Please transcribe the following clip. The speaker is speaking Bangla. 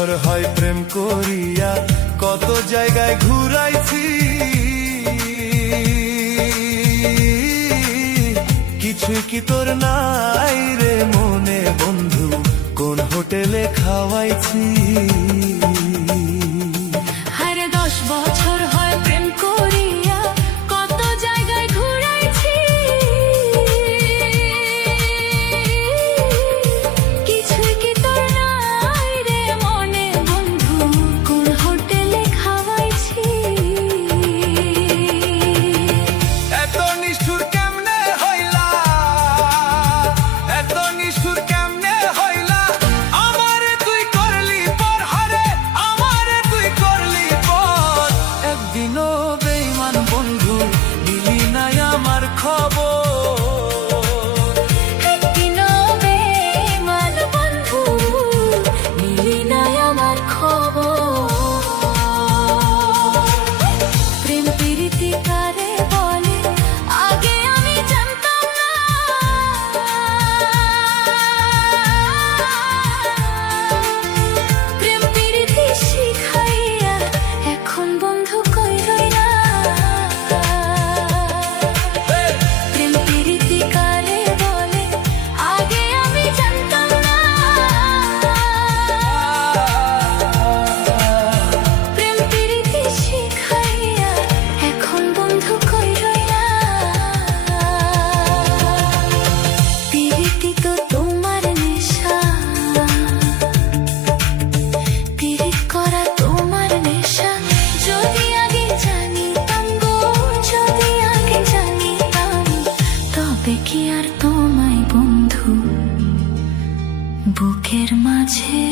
বছর হয় প্রেম করিয়া, কত জায়গায় ঘুরাইছি, কিছুই কি তোর নাই রে মনে বন্ধু, কোন হোটেলে খাওয়াইছি। আরে 10 বছর হয় প্রেম করিয়া, কত জায়গায় ঘুরাইছি, কিছুই কি তোর নাই রে মনে বন্ধু, কোন হোটেলে খাওয়াইছি। এত নিষ্ঠুর কেমনে হইলা, এত নিষ্ঠুর কেমনে হইলা, আমারে তুই করলি পর, হারে আমারে তুই করলি পর। একদিনও বেঈমান বন্ধু দিলি নাই আমার খবর, একদিনও বেঈমান বন্ধু নিলি নাই আমার খবর। প্রেম প্রীতি কারে বলে আগে আমি জানতাম না, প্রেম প্রীতি শিখাইয়া এখন বন্ধু কই রইলা। প্রেম প্রীতি কারে বলে আগে আমি জানতাম না, প্রেম প্রীতি শিখাইয়া এখন বন্ধু কই রইলা। প্রীতি তো তোমার নেশা, প্রীতি করা তোমার নেশা, যদি আগে জানিতাম গো, যদি আগে জানিতাম, তবে কি আর তোমায় বন্ধু বুকের মাঝে